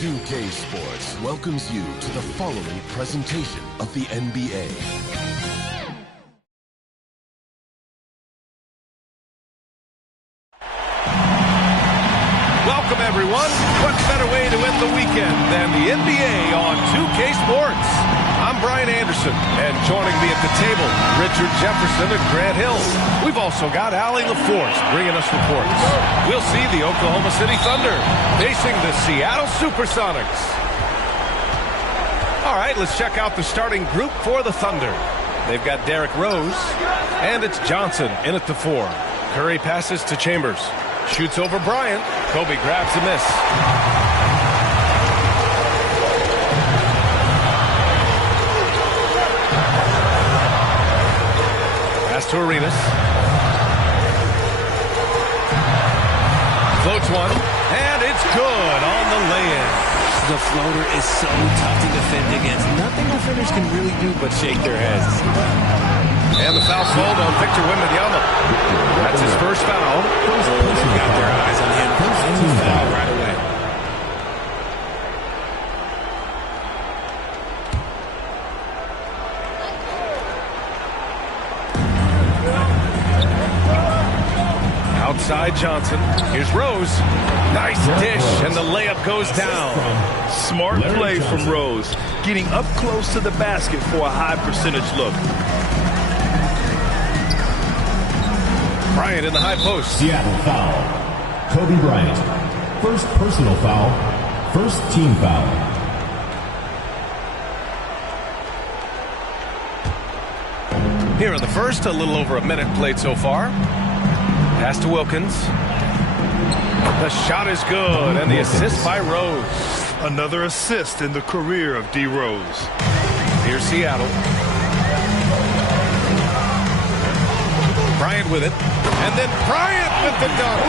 2K Sports welcomes you to the following presentation of the NBA. Welcome, everyone. What better way to end the weekend than the NBA on 2K Sports? I'm Brian Anderson, and joining me at the table, Richard Jefferson and Grant Hill. We've also got Allie LaForce bringing us reports. We'll see the Oklahoma City Thunder facing the Seattle Supersonics. All right, let's check out the starting group for the Thunder. They've got Derrick Rose, and it's Johnson in at the 4. Curry passes to Chambers. Shoots over Bryant. Kobe grabs a miss. Pass to Arenas. Floats one, and it's good on the lay-in. The floater is so tough to defend against. Nothing defenders can really do but shake their heads. And the foul called on Victor Wembanyama. That's his first foul. They've got their eyes on him. He's foul right away. Outside Johnson. Here's Rose. Nice dish, and the layup goes down. Smart play from Rose, getting up close to the basket for a high percentage look. Bryant in the high post. Seattle foul. Kobe Bryant. First personal foul. First team foul. Here in the first, a little over a minute played so far. Pass to Wilkins. The shot is good, and the assist by Rose. Another assist in the career of D. Rose. Here's Seattle. Bryant with it, and then Bryant with the dunk.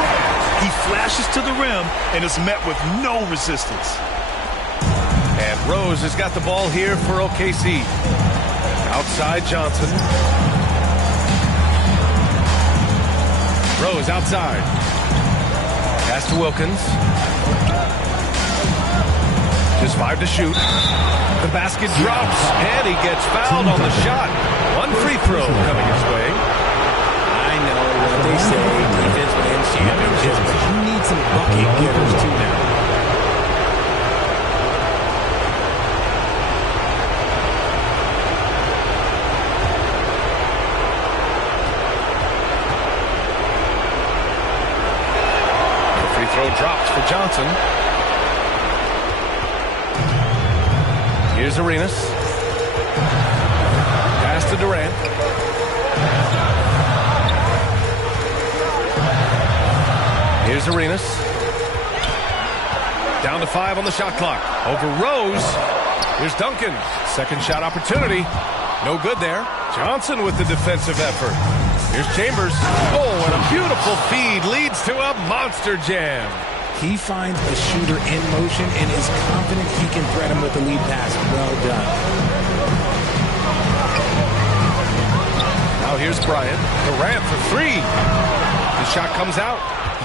He flashes to the rim and is met with no resistance. And Rose has got the ball here for OKC. Outside Johnson. Rose outside. Pass to Wilkins. Just 5 to shoot. The basket drops, and he gets fouled on the shot. One free throw coming his way. I know what they say, defense wins championships, but you need some bucket getters too now. Drops for Johnson. Here's Arenas. Pass to Durant. Here's Arenas. Down to 5 on the shot clock. Over Rose. Here's Duncan. Second shot opportunity. No good there. Johnson with the defensive effort. Here's Chambers. Oh, and a beautiful feed leads to a monster jam. He finds a shooter in motion and is confident he can threat him with the lead pass. Well done. Now here's Bryant. Durant for 3. The shot comes out.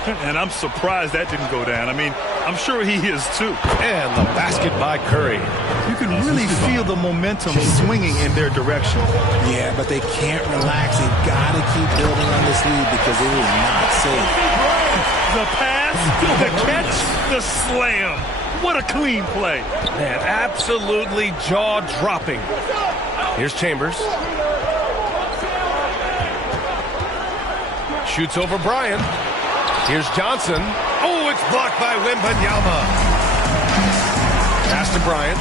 And I'm surprised that didn't go down. I mean, I'm sure he is too. And the basket by Curry. You can really feel the momentum swinging in their direction. Yeah, but they can't relax. They've got to keep building on this lead because it is not safe. The pass, the catch, the slam. What a clean play. Man, absolutely jaw-dropping. Here's Chambers. Shoots over Bryant. Here's Johnson. Oh, it's blocked by Wembanyama. Pass to Bryant.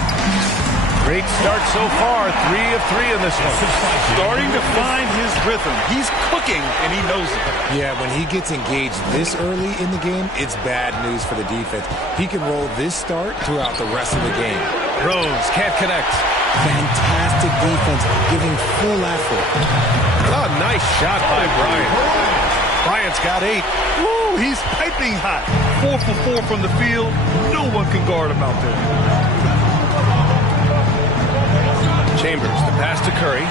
Great start so far. 3 of 3 in this one. Starting to find his rhythm. He's cooking, and he knows it. Yeah, when he gets engaged this early in the game, it's bad news for the defense. He can roll this start throughout the rest of the game. Rose can't connect. Fantastic defense, giving full effort. Oh, nice shot by Bryant. Bryant's got 8. Woo, he's piping hot. 4 for 4 from the field. No one can guard him out there. Chambers, the pass to Curry.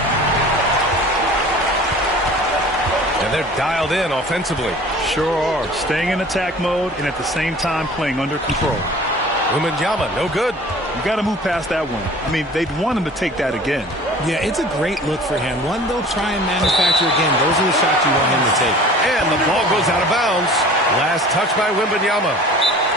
And they're dialed in offensively. Sure are. Staying in attack mode and at the same time playing under control. Wembanyama, no good. You got to move past that one. I mean, they'd want him to take that again. Yeah, it's a great look for him. One they'll try and manufacture again. Those are the shots you want him to take. And the ball goes out of bounds. Last touch by Wembanyama.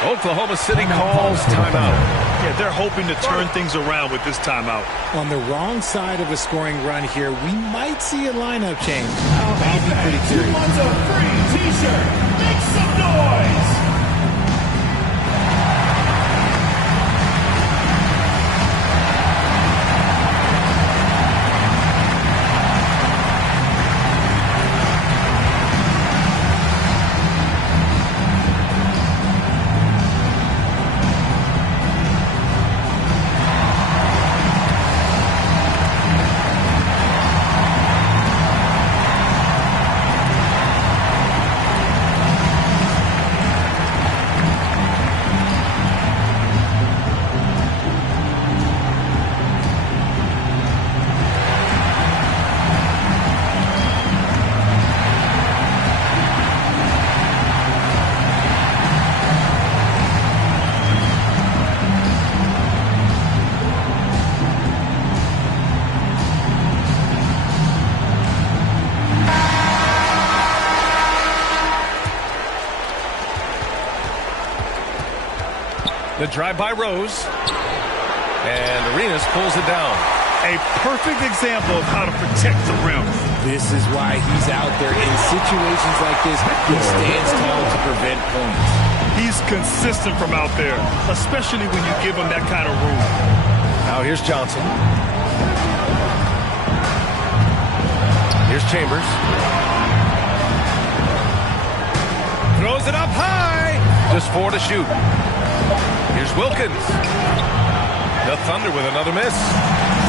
Oklahoma City calls timeout. Yeah, they're hoping to turn things around with this timeout. On the wrong side of a scoring run here, we might see a lineup change. I'll be pretty curious. 2 months of free t-shirt. Make some noise. The drive by Rose. And Arenas pulls it down. A perfect example of how to protect the rim. This is why he's out there in situations like this. He stands tall to prevent points. He's consistent from out there, especially when you give him that kind of room. Now here's Johnson. Here's Chambers. Throws it up high. Just 4 to shoot. Here's Wilkins. The Thunder with another miss.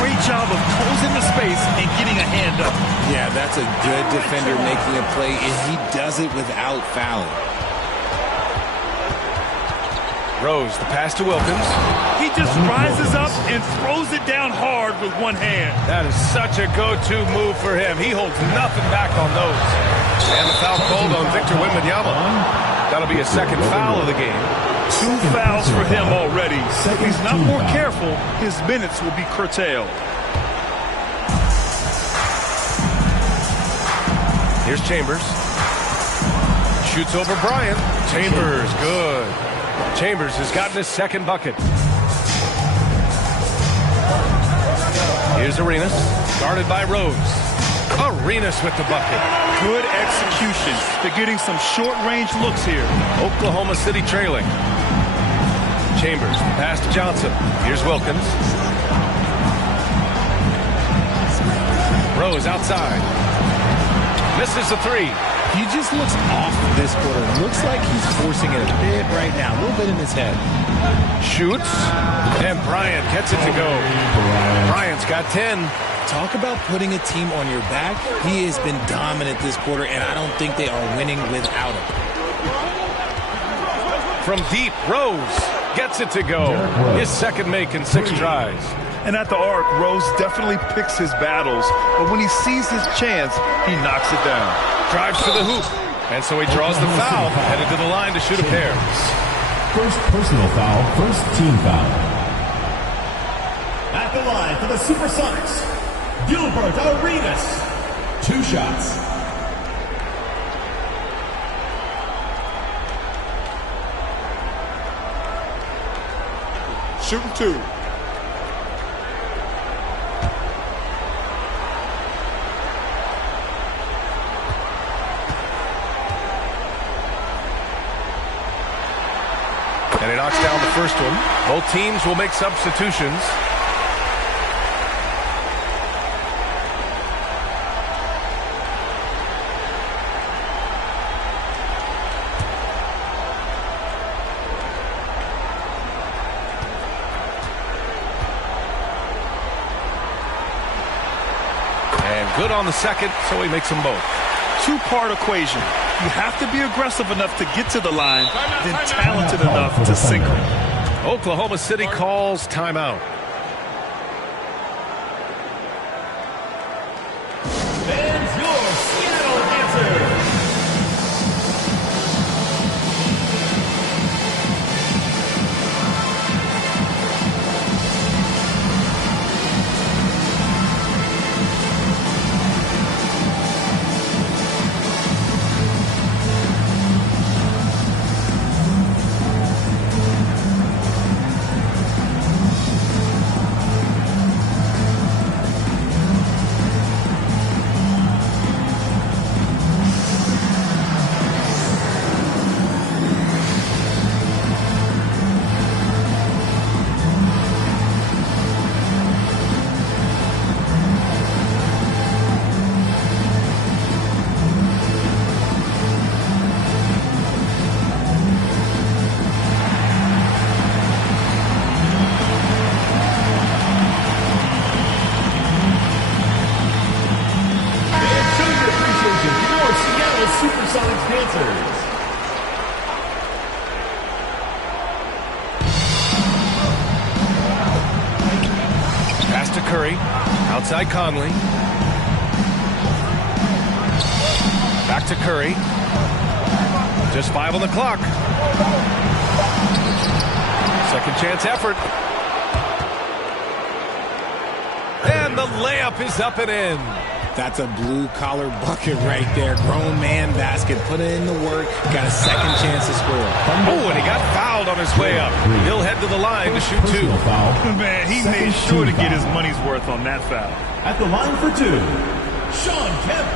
Great job of closing the space and getting a hand up. Yeah, that's a good defender making a play, and he does it without fouling. Rose, the pass to Wilkins. He just rises up and throws it down hard with one hand. That is such a go-to move for him. He holds nothing back on those. And the foul called on Victor Wembanyama. That'll be a second foul of the game. 2 fouls for him already. If he's not more careful, his minutes will be curtailed. Here's Chambers. Shoots over Bryant. Chambers, good. Chambers has gotten his second bucket. Here's Arenas, guarded by Rose. Arenas with the bucket. Good execution. They're getting some short-range looks here. Oklahoma City trailing. Chambers, pass to Johnson. Here's Wilkins. Rose outside. Misses the 3. He just looks off this quarter. Looks like he's forcing it a bit right now. A little bit in his head. Shoots. And Bryant gets it to go. Bryant's got 10. Talk about putting a team on your back. He has been dominant this quarter, and I don't think they are winning without him. From deep, Rose gets it to go. His second make in 6 tries. And at the arc, Rose definitely picks his battles, but when he sees his chance, he knocks it down. Drives to the hoop, and so he draws the foul, headed to the line to shoot a pair. First personal foul, first team foul. At the line for the Supersonics, Gilbert Arenas. 2 shots. Shooting 2. And he knocks down the first one. Both teams will make substitutions. And good on the second, so he makes them both. 2-part equation. You have to be aggressive enough to get to the line, then talented enough to sink them. Oklahoma City calls timeout. And your Seattle answer. Outside Conley. Back to Curry. Just 5 on the clock. Second chance effort. And the layup is up and in. That's a blue-collar bucket right there. Grown man basket. Put in the work. Got a second chance to score. Oh, and he got fouled on his way up. He'll head to the line to shoot 2. Man, he made sure to get his money's worth on that foul. At the line for 2, Sean Kemp.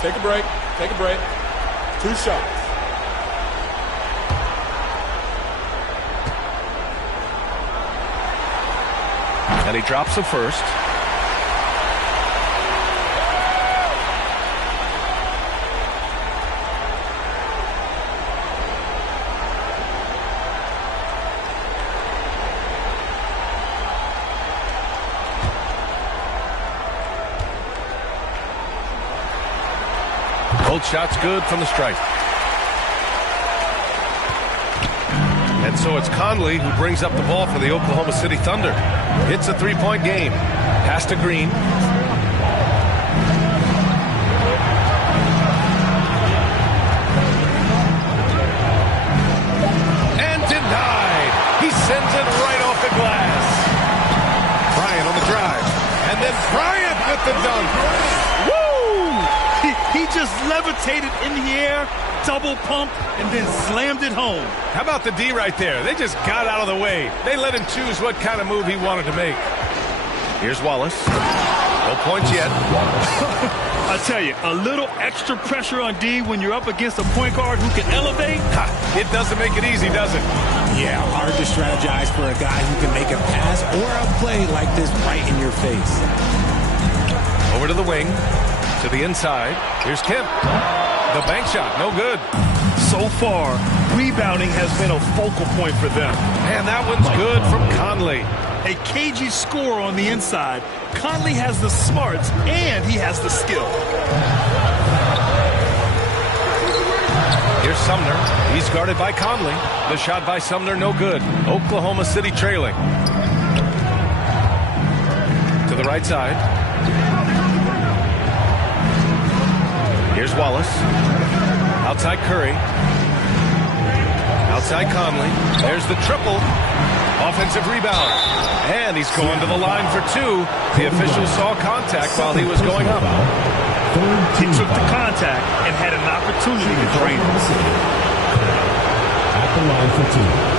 Take a break. Take a break. 2 shots. And he drops the first. Both shots good from the stripe. And so it's Conley who brings up the ball for the Oklahoma City Thunder. It's a 3-point game. Pass to Green. And denied. He sends it right off the glass. Bryant on the drive. And then Bryant with the dunk. He just levitated in the air, double pumped, and then slammed it home. How about the D right there? They just got out of the way. They let him choose what kind of move he wanted to make. Here's Wallace. No points yet. I tell you, a little extra pressure on D when you're up against a point guard who can elevate. It doesn't make it easy, does it? Yeah, hard to strategize for a guy who can make a pass or a play like this right in your face. Over to the wing. To the inside. Here's Kemp. The bank shot, no good. So far, rebounding has been a focal point for them. And that one's good from Conley. A cagey score on the inside. Conley has the smarts and he has the skill. Here's Sumner. He's guarded by Conley. The shot by Sumner, no good. Oklahoma City trailing. To the right side. Here's Wallace. Outside Curry. Outside Conley. There's the triple. Offensive rebound. And he's going to the line for 2. The official saw contact while he was going up. He took the contact and had an opportunity to drain it. At the line for 2.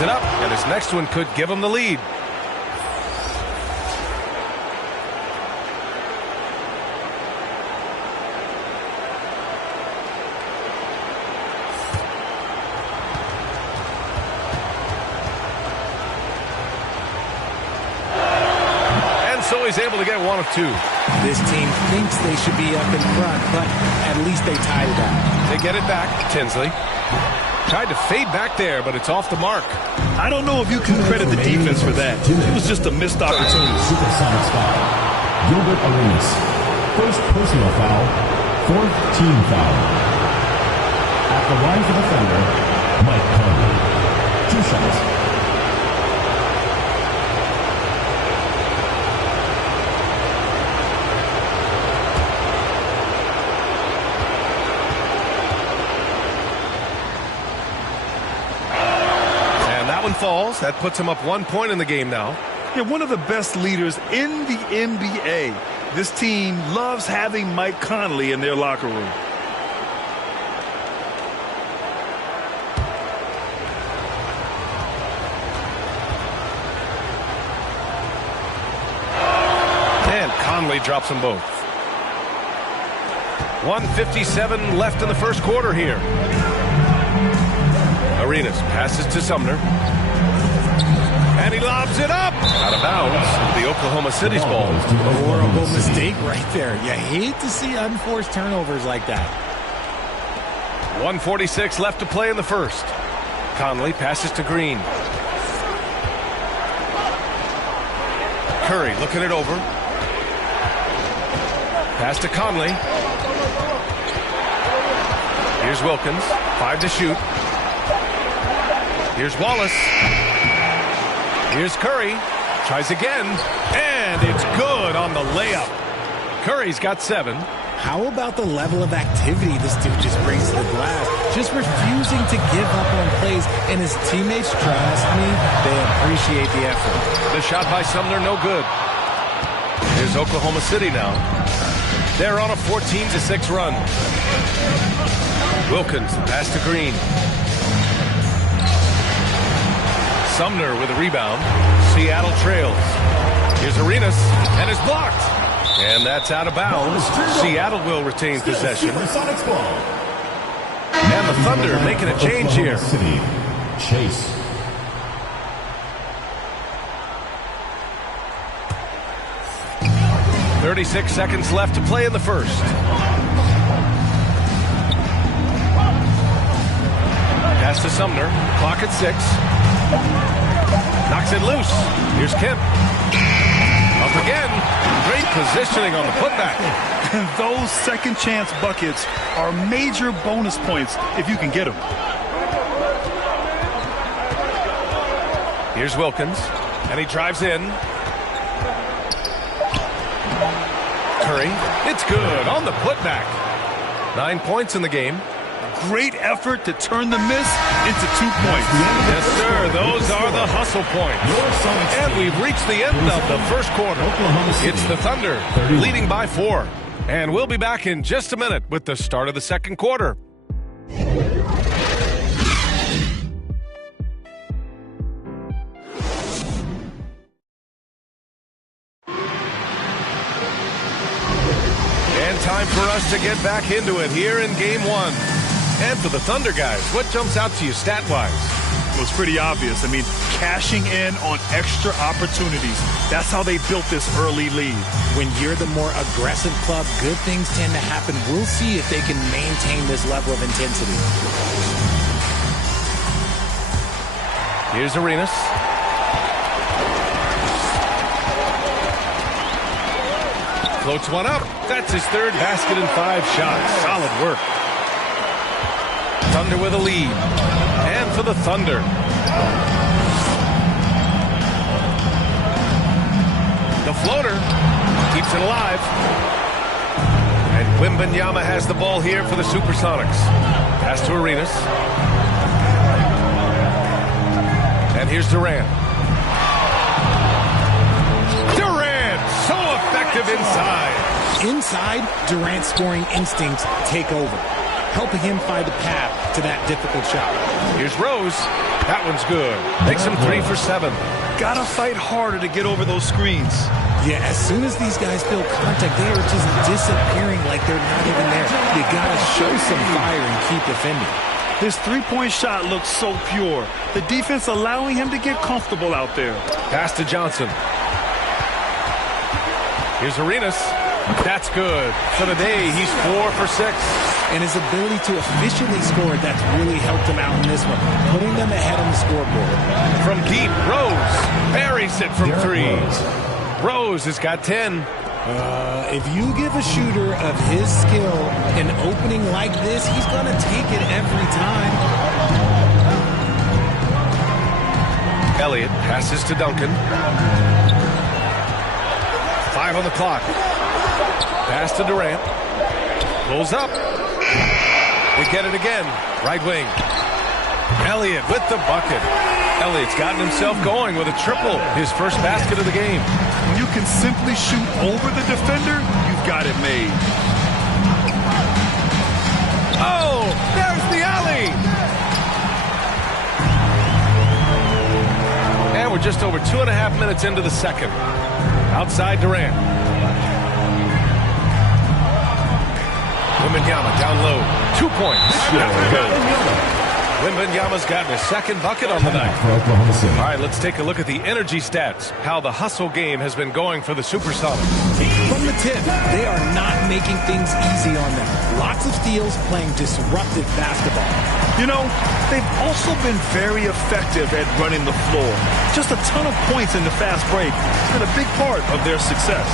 It up, and his next one could give him the lead. And so he's able to get 1 of 2. This team thinks they should be up in front, but at least they tied it up. They get it back. Tinsley tried to fade back there, but it's off the mark. I don't know if you can credit the defense for that. It was just a missed opportunity. Supersonics foul. Gilbert Arenas. First personal foul. 4th team foul. At the line for the Thunder, Mike Conley. 2 shots. Falls. That puts him up 1 point in the game now. Yeah, one of the best leaders in the NBA. This team loves having Mike Conley in their locker room. And Conley drops them both. 1:57 left in the first quarter here. Arenas passes to Sumner. And he lobs it up. Out of bounds. The Oklahoma City's ball. Horrible mistake right there. You hate to see unforced turnovers like that. 1:46 left to play in the first. Conley passes to Green. Curry looking it over. Pass to Conley. Here's Wilkins. 5 to shoot. Here's Wallace. Here's Curry. Tries again. And it's good on the layup. Curry's got 7. How about the level of activity this dude just brings to the glass? Just refusing to give up on plays, and his teammates, trust me, they appreciate the effort. The shot by Sumner, no good. Here's Oklahoma City now. They're on a 14-6 run. Wilkins, pass to Green. Sumner with a rebound. Seattle trails. Here's Arenas, and it's blocked. And that's out of bounds. Seattle will retain possession. And the Thunder making a change here. Chase. .36 seconds left to play in the first. Pass to Sumner. Clock at 6. Knocks it loose. Here's Kemp. Up again. Great positioning on the putback. And those second chance buckets are major bonus points if you can get them. Here's Wilkins. And he drives in. Curry. It's good on the putback. 9 points in the game. Great effort to turn the miss into 2 points. Yes, sir. Those are the hustle points. And we've reached the end of the first quarter. It's the Thunder leading by 4. And we'll be back in just a minute with the start of the second quarter. And time for us to get back into it here in Game 1. And for the Thunder guys, what jumps out to you stat-wise? Well, it's pretty obvious. I mean, cashing in on extra opportunities. That's how they built this early lead. When you're the more aggressive club, good things tend to happen. We'll see if they can maintain this level of intensity. Here's Arenas. Floats one up. That's his third basket in 5 shots. Solid work. Thunder with a lead. And for the Thunder. The floater keeps it alive. And Wembanyama has the ball here for the Supersonics. Pass to Arenas. And here's Durant. Durant, so effective inside. Inside, Durant's scoring instincts take over, helping him find a path to that difficult shot. Here's Rose. That one's good. Makes him 3 for 7. Gotta fight harder to get over those screens. Yeah, as soon as these guys feel contact, they are just disappearing like they're not even there. You gotta show some fire and keep defending. His three-point shot looks so pure. The defense allowing him to get comfortable out there. Pass to Johnson. Here's Arenas. That's good. For the day, he's 4 for 6. And his ability to efficiently score, that's really helped him out in this one, putting them ahead on the scoreboard. From deep, Rose buries it from 3. Rose has got 10. If you give a shooter of his skill an opening like this, he's going to take it every time. Elliott passes to Duncan. 5 on the clock. Pass to Durant. Pulls up. We get it again. Right wing. Elliott with the bucket. Elliott's gotten himself going with a triple. His first basket of the game. When you can simply shoot over the defender, you've got it made. Oh, there's the alley. And we're just over 2.5 minutes into the second. Outside Durant. Wembanyama down low. 2 points. Wembanyama's gotten his second bucket on the night. For Oklahoma City. All right, let's take a look at the energy stats, how the hustle game has been going for the Supersonics. From the tip, they are not making things easy on them. Lots of steals, playing disruptive basketball. You know, they've also been very effective at running the floor. Just a ton of points in the fast break. It's been a big part of their success.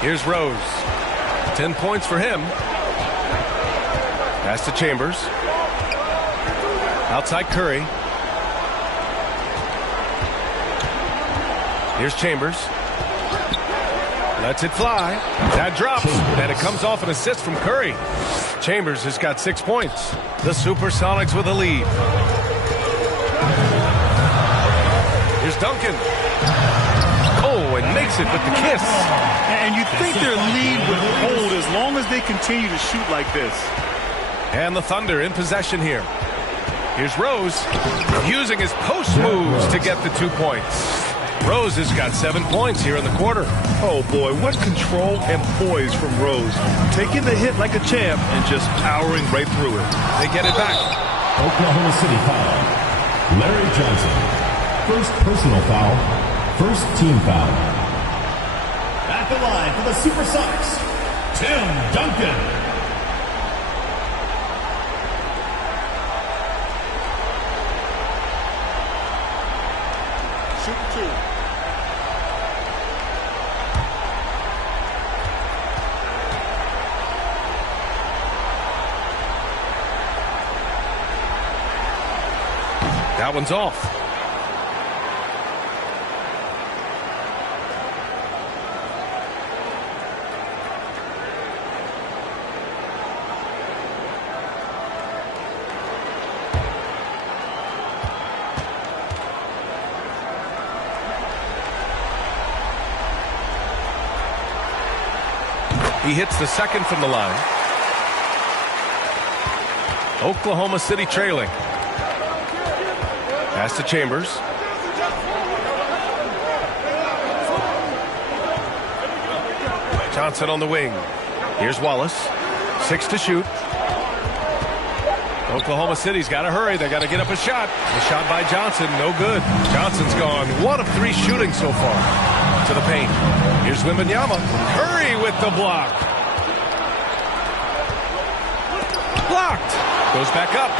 Here's Rose. 10 points for him. Pass to Chambers. Outside Curry. Here's Chambers. Lets it fly. That drops. And it comes off an assist from Curry. Chambers has got 6 points. The Supersonics with a lead. Here's Duncan. Oh, and makes it with the kiss. And you think their lead would hold as long as they continue to shoot like this. And the Thunder in possession here. Here's Rose using his post moves to get the 2 points. Rose has got 7 points here in the quarter. Oh boy, what control and poise from Rose. Taking the hit like a champ and just powering right through it. They get it back. Oklahoma City foul. Larry Johnson. First personal foul. First team foul. At the line for the Supersonics, Tim Duncan. Shoot 2. That one's off. He hits the second from the line. Oklahoma City trailing. Pass to Chambers. Johnson on the wing. Here's Wallace. 6 to shoot. Oklahoma City's got to hurry. They got to get up a shot. The shot by Johnson, no good. Johnson's gone 1 of 3 shooting so far. To the paint. Here's Wembanyama. Curry with the block. Blocked. Goes back up.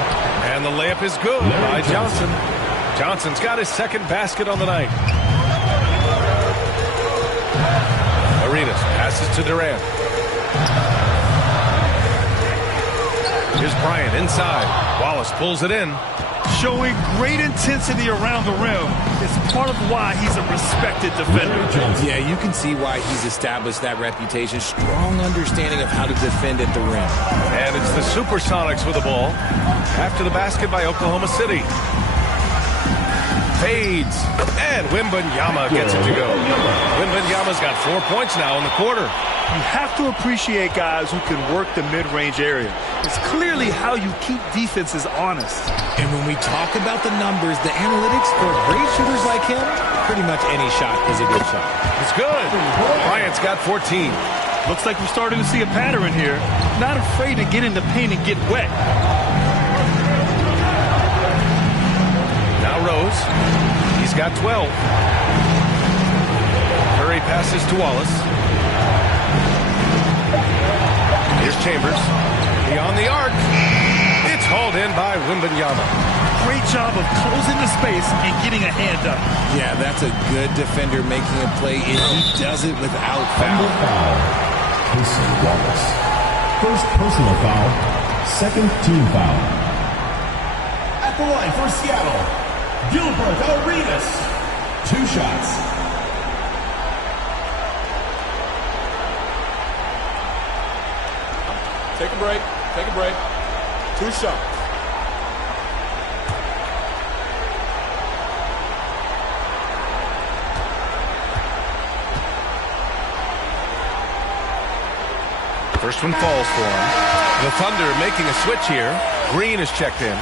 And the layup is good by Johnson. Johnson's got his second basket on the night. Arenas passes to Durant. Here's Bryant inside. Wallace pulls it in. Showing great intensity around the rim. It's part of why he's a respected defender. Yeah, you can see why he's established that reputation. Strong understanding of how to defend at the rim. And it's the Supersonics with the ball. After the basket by Oklahoma City. Fades. And Wembanyama gets it to go. Wembanyama's got 4 points now in the quarter. You have to appreciate guys who can work the mid-range area. It's clearly how you keep defenses honest. And when we talk about the numbers, the analytics for great shooters like him, pretty much any shot is a good shot. It's good. Bryant's got 14. Looks like we're starting to see a pattern here. Not afraid to get in the paint and get wet. Now Rose. He's got 12. Curry passes to Wallace. Here's Chambers. Beyond the arc. It's hauled in by Wembanyama. Great job of closing the space and getting a hand up. Yeah, that's a good defender making a play, and he does it without foul. Wallace. First personal foul, second team foul. At the line for Seattle, Gilbert Arenas. 2 shots. Take a break. Take a break. 2 shots. First one falls for him. The Thunder making a switch here. Green is checked in.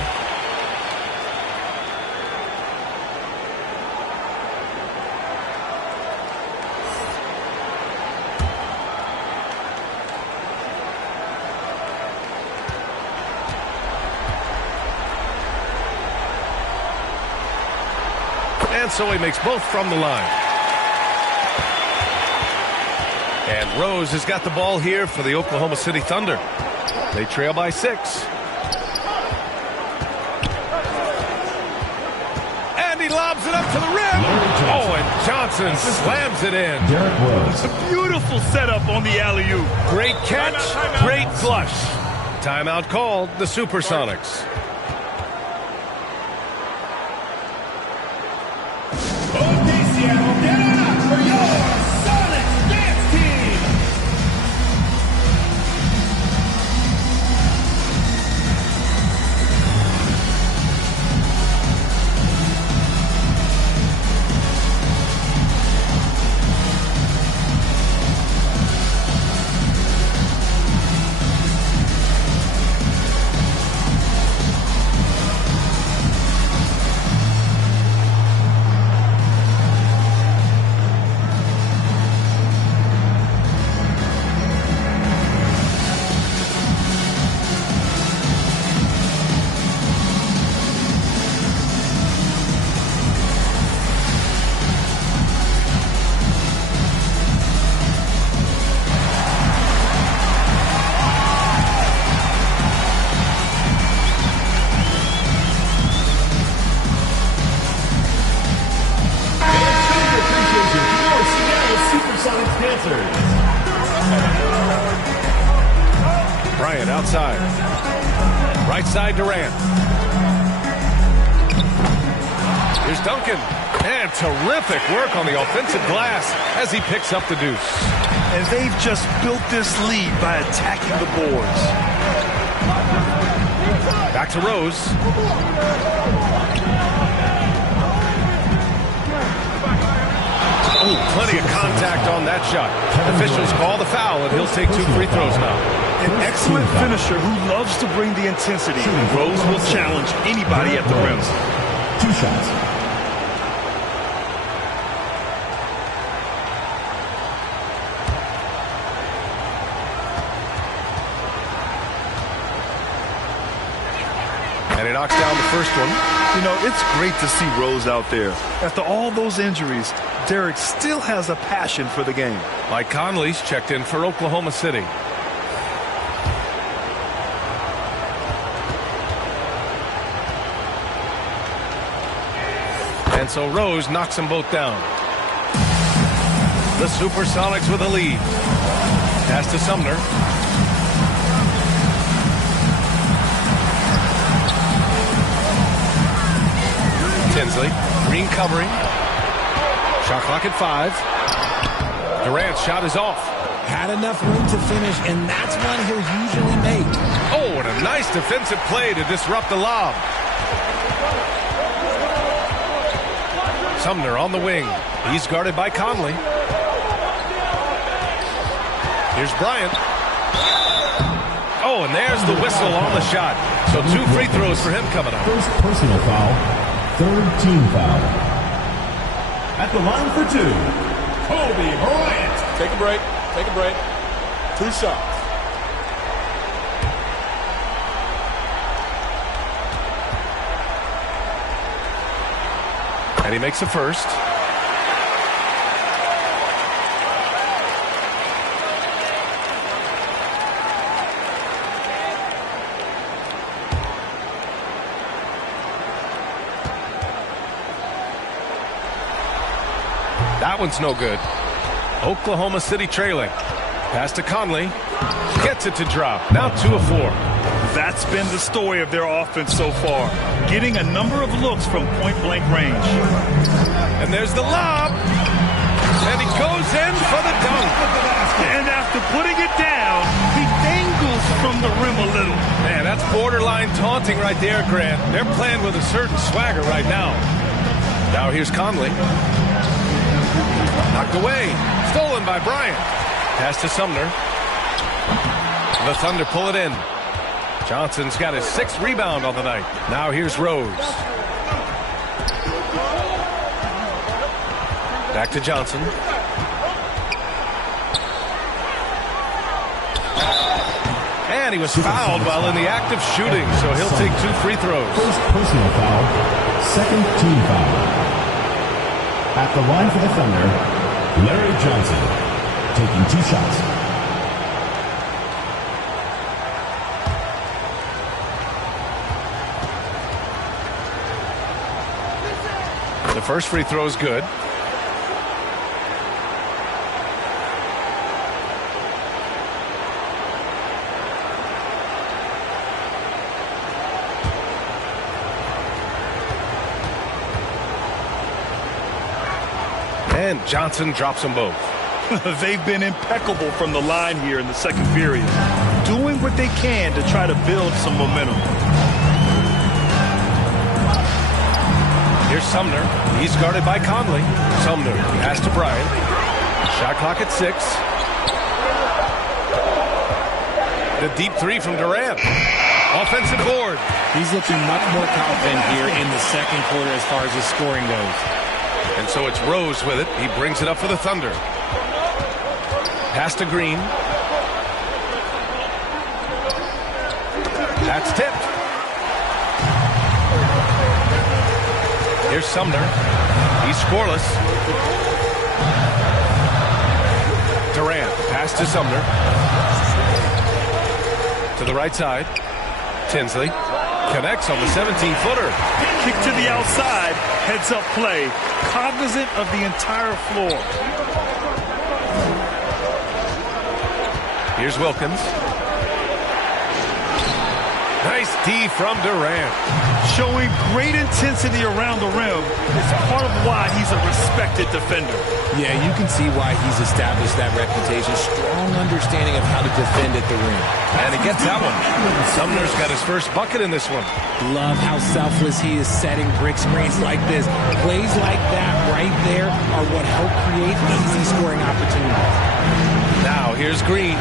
And so he makes both from the line. And Rose has got the ball here for the Oklahoma City Thunder. They trail by 6. And he lobs it up to the rim. Oh, and Johnson slams it in. Derrick Rose. A beautiful setup on the alley-oop. Great catch, great flush. Timeout called, the Supersonics. Okay, Seattle, get on up for your Sonics Dance Team! Bryant outside. Right side Durant. Here's Duncan. And terrific work on the offensive glass as he picks up the deuce. And they've just built this lead by attacking the boards. Back to Rose. Oh, plenty of contact on that shot. Officials call the foul, and he'll take 2 free throws now. An excellent finisher who loves to bring the intensity. Rose will challenge anybody at the rim. 2 shots. And he knocks down the first one. You know, it's great to see Rose out there. After all those injuries, Derrick still has a passion for the game. Mike Conley's checked in for Oklahoma City. And so Rose knocks them both down. The Supersonics with a lead. Pass to Sumner. Tinsley. Green covering. Shot clock at 5. Durant's shot is off. Had enough room to finish, and that's one he'll usually make. Oh, and a nice defensive play to disrupt the lob. Sumner on the wing. He's guarded by Conley. Here's Bryant. Oh, and there's the whistle on the shot. So 2 free throws for him coming up. First personal foul, third team foul. At the line for 2, Kobe Bryant. Take a break. Take a break. 2 shots. And he makes the first. That one's no good. Oklahoma City trailing. Pass to Conley. Gets it to drop. Now 2 of 4. That's been the story of their offense so far. Getting a number of looks from point-blank range. And there's the lob. And he goes in for the dunk. And after putting it down, he dangles from the rim a little. Man, that's borderline taunting right there, Grant. They're playing with a certain swagger right now. Now here's Conley. Knocked away. Stolen by Bryant. Pass to Sumner. The Thunder pull it in. Johnson's got his 6th rebound on the night. Now here's Rose. Back to Johnson. And he was fouled while in the act of shooting, so he'll take 2 free throws. First personal foul, 2nd team foul. At the line for the Thunder, Larry Johnson, taking 2 shots. The first free throw is good. And Johnson drops them both. They've been impeccable from the line here in the second period, doing what they can to try to build some momentum. Here's Sumner. He's guarded by Conley. Sumner pass to Bryant. Shot clock at 6. The deep 3 from Durant. Offensive board. He's looking much more confident here in the second quarter as far as his scoring goes. And so it's Rose with it. He brings it up for the Thunder. Pass to Green. That's tipped. Here's Sumner. He's scoreless. Durant. Pass to Sumner. To the right side. Tinsley. Connects on the 17-footer. Kick to the outside. Heads-up play. Cognizant of the entire floor. Here's Wilkins. Nice D from Durant. Showing great intensity around the rim. It's part of why he's a respected defender. Yeah, you can see why he's established that reputation. Strong understanding of how to defend at the rim. And he gets that one. Sumner's got his first bucket in this one. Love how selfless he is setting brick screens like this. Plays like that right there are what help create easy scoring opportunities. Now here's Green.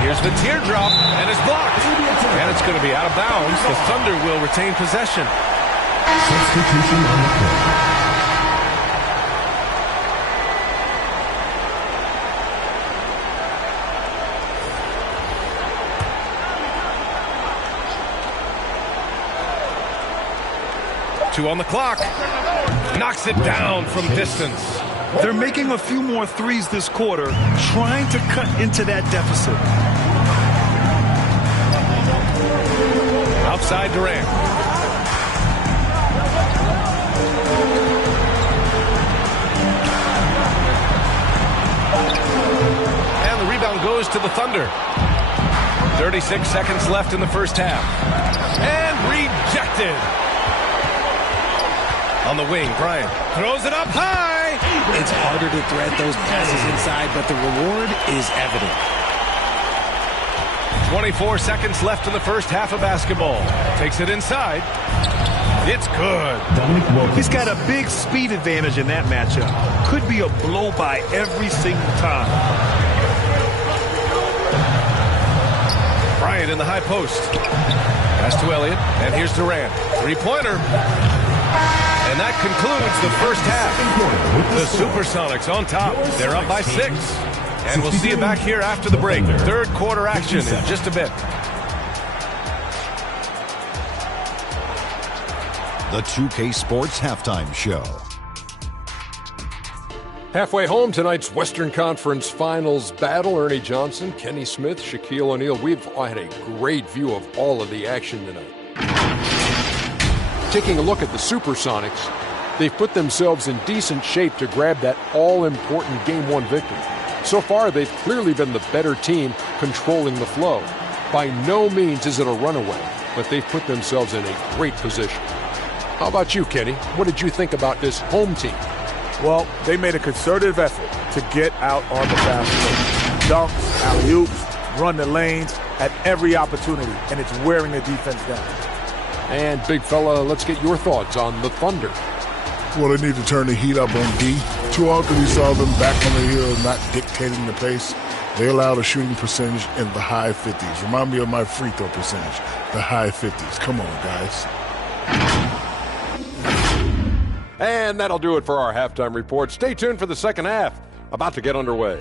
Here's the teardrop, and it's blocked. And it's going to be out of bounds. The Thunder will retain possession. Substitution on the court. Two on the clock. Knocks it down from distance. They're making a few more threes this quarter, trying to cut into that deficit. Outside Durant. And the rebound goes to the Thunder. 36 seconds left in the first half. And rejected. On the wing, Bryant throws it up high. It's harder to thread those passes inside, but the reward is evident. 24 seconds left in the first half of basketball. Takes it inside. It's good. He's got a big speed advantage in that matchup. Could be a blow by every single time. Bryant in the high post. Pass to Elliott, and here's Durant. Three-pointer. And that concludes the first half. The Supersonics on top. They're up by 6. And we'll see you back here after the break. Third quarter action in just a bit. The 2K Sports Halftime Show. Halfway home, tonight's Western Conference Finals battle. Ernie Johnson, Kenny Smith, Shaquille O'Neal. We've had a great view of all of the action tonight. Taking a look at the Supersonics, they've put themselves in decent shape to grab that all-important Game 1 victory. So far, they've clearly been the better team controlling the flow. By no means is it a runaway, but they've put themselves in a great position. How about you, Kenny? What did you think about this home team? Well, they made a concerted effort to get out on the fast break. Dunks, alley-oops, run the lanes at every opportunity, and it's wearing the defense down. And, big fella, let's get your thoughts on the Thunder. Well, they need to turn the heat up on D. Too often we saw them back on the hill, not dictating the pace. They allowed a shooting percentage in the high 50s. Remind me of my free throw percentage, the high 50s. Come on, guys. And that'll do it for our halftime report. Stay tuned for the second half, about to get underway.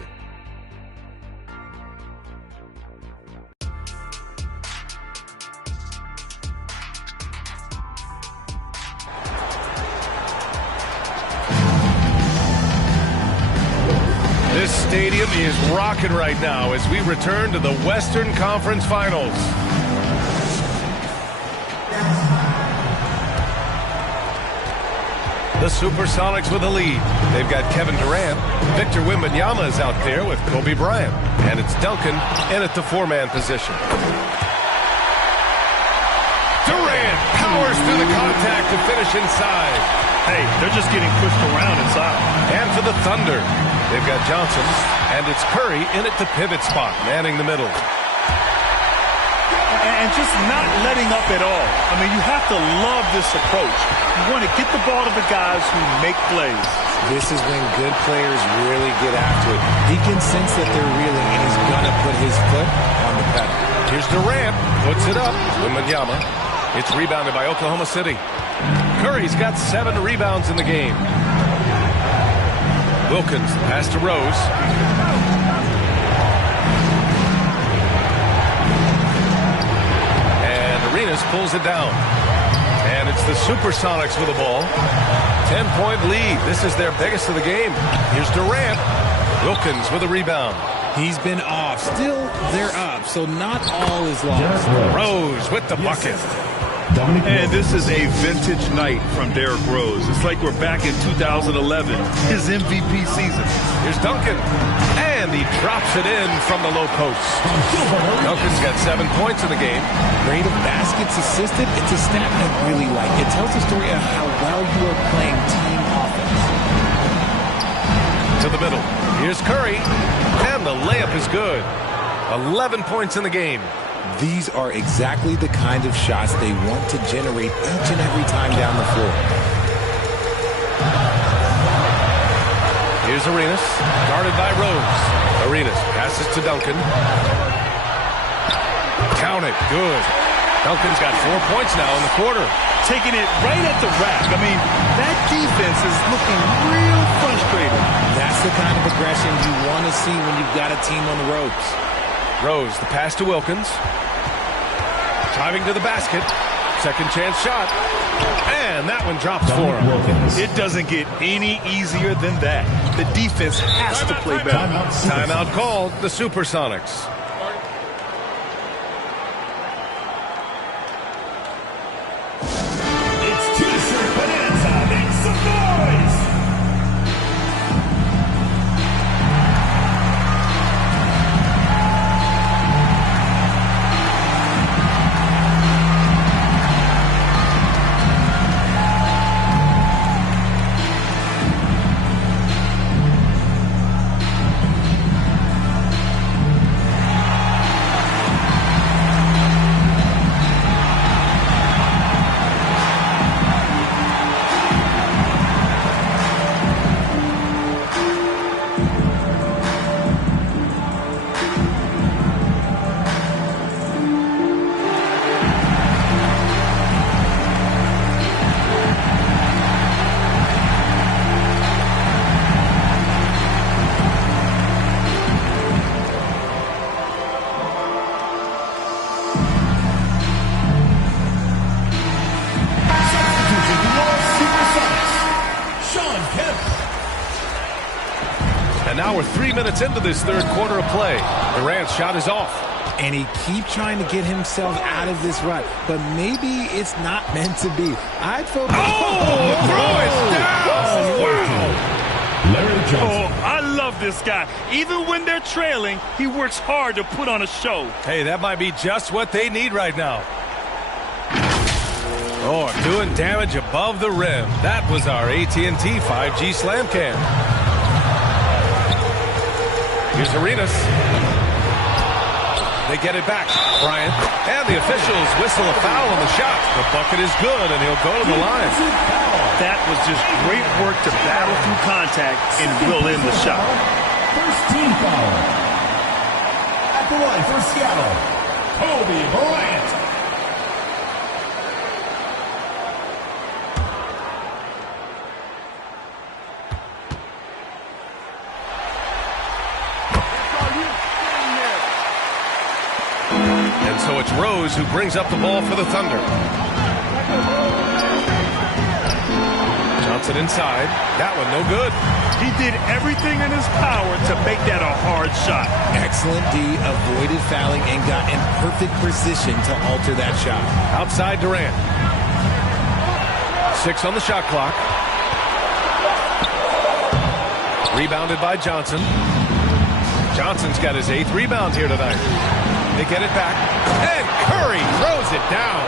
This stadium is rocking right now as we return to the Western Conference Finals. The Supersonics with a lead. They've got Kevin Durant. Victor Wembanyama is out there with Kobe Bryant. And it's Duncan in at the four-man position. Durant powers through the contact to finish inside. Hey, they're just getting pushed around inside. And for the Thunder, they've got Johnson, and it's Curry in at the pivot spot, manning the middle. And just not letting up at all. I mean, you have to love this approach. You want to get the ball to the guys who make plays. This is when good players really get after it. He can sense that they're reeling, and he's going to put his foot on the pedal. Here's Durant, puts it up. Wembanyama. It's rebounded by Oklahoma City. Curry's got 7 rebounds in the game. Wilkins, pass to Rose. And Arenas pulls it down. And it's the Supersonics with the ball. 10-point lead. This is their biggest of the game. Here's Durant. Wilkins with a rebound. He's been off. Still, they're up, so not all is lost. Rose with the bucket. And this is a vintage night from Derrick Rose. It's like we're back in 2011, his MVP season. Here's Duncan. And he drops it in from the low post. Duncan's got 7 points in the game. Rate of baskets assisted, it's a stat I really like. It tells the story of how well you are playing team offense. To the middle. Here's Curry. And the layup is good. 11 points in the game. These are exactly the kind of shots they want to generate each and every time down the floor. Here's Arenas, guarded by Rose. Arenas passes to Duncan. Count it, good. Duncan's got 4 points now in the quarter. Taking it right at the rack. I mean, that defense is looking real frustrated. That's the kind of aggression you want to see when you've got a team on the ropes. Rose, the pass to Wilkins. Driving to the basket. Second chance shot. And that one drops for him. It doesn't get any easier than that. The defense has to play better. Timeout called, the Supersonics. It's T-shirt bonanza. Make some noise! And now we're 3 minutes into this third quarter of play. Durant's shot is off. And he keeps trying to get himself out of this rut, but maybe it's not meant to be. I'd focus. Oh, throw it down! Wow! Larry Johnson. Oh, I love this guy. Even when they're trailing, he works hard to put on a show. Hey, that might be just what they need right now. Oh, doing damage above the rim. That was our AT&T 5G slam cam. Here's Arenas. They get it back. Bryant. And the officials whistle a foul on the shot. The bucket is good, and he'll go to the line. That was just great work to battle through contact and will in the shot. First team foul. At the line for Seattle, Kobe Bryant. So it's Rose who brings up the ball for the Thunder. Johnson inside. That one no good. He did everything in his power to make that a hard shot. Excellent D, avoided fouling and got in perfect position to alter that shot. Outside Durant. 6 on the shot clock. Rebounded by Johnson. Johnson's got his 8th rebound here tonight. They get it back, and Curry throws it down.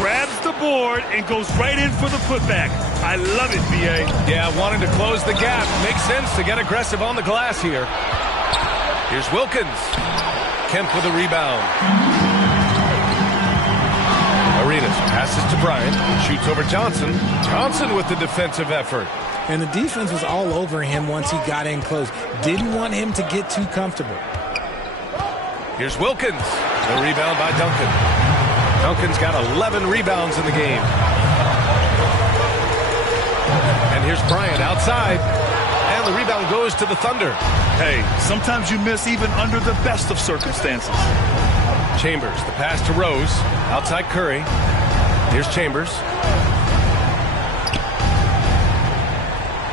Grabs the board and goes right in for the putback. I love it, B.A. Yeah, wanting to close the gap. Makes sense to get aggressive on the glass here. Here's Wilkins. Kemp with a rebound. Arenas passes to Bryant. Shoots over Johnson. Johnson with the defensive effort. And the defense was all over him once he got in close. Didn't want him to get too comfortable. Here's Wilkins. The rebound by Duncan. Duncan's got 11 rebounds in the game. And here's Bryant outside. And the rebound goes to the Thunder. Hey, sometimes you miss even under the best of circumstances. Chambers, the pass to Rose. Outside Curry. Here's Chambers.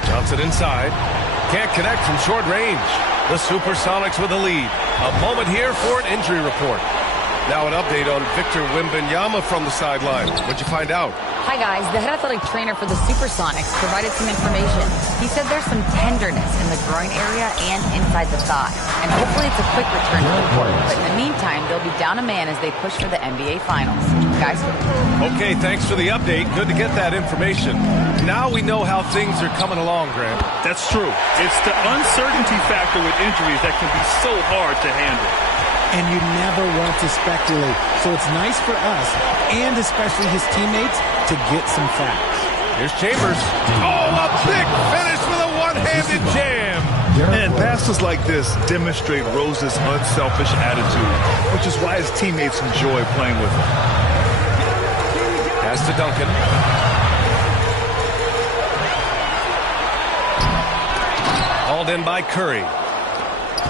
Johnson inside. Can't connect from short range. The Supersonics with the lead. A moment here for an injury report. Now an update on Victor Wembanyama from the sideline. What'd you find out? Hi, guys. The head athletic trainer for the Supersonics provided some information. He said there's some tenderness in the groin area and inside the thigh. And hopefully it's a quick return to the court. But in the meantime, they'll be down a man as they push for the NBA Finals. Guys? Okay, thanks for the update. Good to get that information. Now we know how things are coming along, Grant. That's true. It's the uncertainty factor with injuries that can be so hard to handle. And you never want to speculate. So it's nice for us, and especially his teammates, to get some facts. Here's Chambers. Oh, a big finish with a one-handed jam. And passes like this demonstrate Rose's unselfish attitude, which is why his teammates enjoy playing with him. Pass to Duncan. Hauled in by Curry.